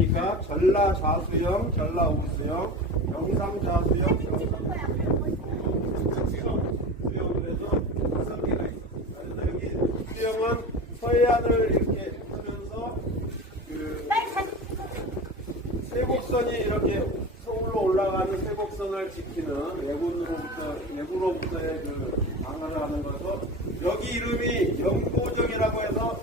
그러니까 전라 좌수형, 전라 우수형, 영상 좌수형, 영상 수형을 해서 다섯 개가 있어. 그래서 여기 수형은 서해안을 이렇게 하면서 그 세곡선이 이렇게 서울로 올라가는 세곡선을 지키는 예군으로부터 예구로부터의 그 방어를 하는 거서 여기 이름이 영고정이라고 해서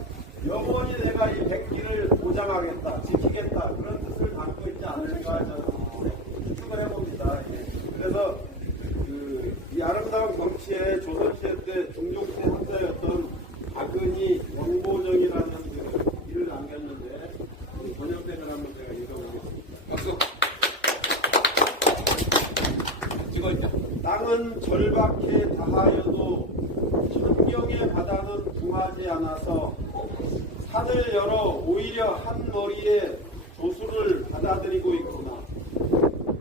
영원히 내가 이 백기를 보장하겠다, 지키겠다 그런 뜻을 담고 있지 않을까 저는 추측을 해봅니다. 예. 그래서 그 이 아름다운 경치에 조선시대 때 중종시대 학자였던 박은희 영고정이라는 그 일을 남겼는데 그 번역본을 한번 제가 읽어보겠습니다. 박수. 찍어 있다. 땅은 절박해 다하여도 천경의 바다는 붕하지 않아서 산을 열어 오히려 한 머리에 조수를 받아들이고 있구나.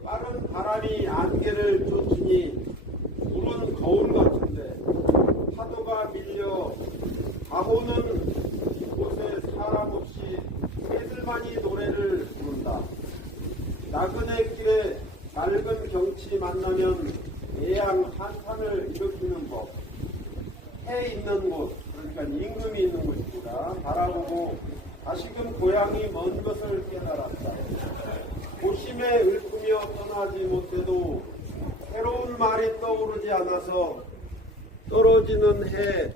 빠른 바람이 안개를 쫓으니 물은 거울 같은데 파도가 밀려 가호는 이곳에 사람 없이 새들만이 노래를 부른다. 나그네 길에 맑은 경치 만나면 예양 한탄을 일으키는 법. 해 있는 곳, 그러니까 임금이 있는 곳입니다. 바라보고 다시금 고향이 먼 것을 깨달았다. 고심에 읊으며 떠나지 못해도 새로운 말이 떠오르지 않아서 떨어지는 해,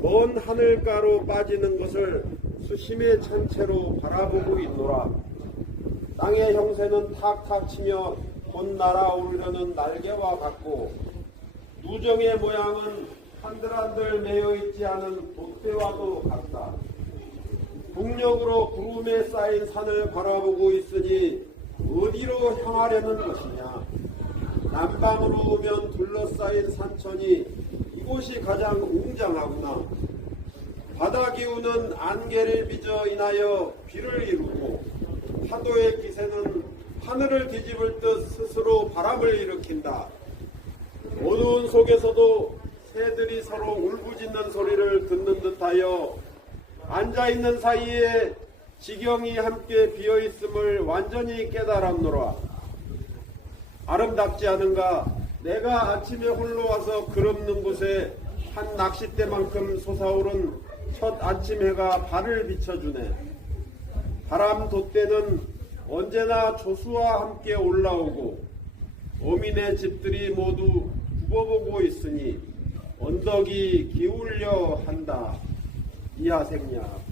먼 하늘가로 빠지는 것을 수심의 천체로 바라보고 있노라. 땅의 형세는 탁탁 치며 곧 날아오르려는 날개와 같고 누정의 모양은 한들한들 매여 있지 않은 돛대와도 같다. 북녘으로 구름에 쌓인 산을 바라보고 있으니 어디로 향하려는 것이냐? 남방으로 오면 둘러싸인 산천이 이곳이 가장 웅장하구나. 바다 기운은 안개를 빚어 인하여 비를 이루고 파도의 기세는 하늘을 뒤집을 듯 스스로 바람을 일으킨다. 어두운 속에서도 새들이 서로 울부짖는 소리를 듣는 듯하여 앉아 있는 사이에 지경이 함께 비어 있음을 완전히 깨달았노라. 아름답지 않은가? 내가 아침에 홀로 와서 그럽는 곳에 한 낚싯대만큼 솟아오른 첫 아침 해가 발을 비춰주네. 바람 돛대는 언제나 조수와 함께 올라오고 어민의 집들이 모두 굽어보고 있으니 언덕이 기울려 한다. 이하생략.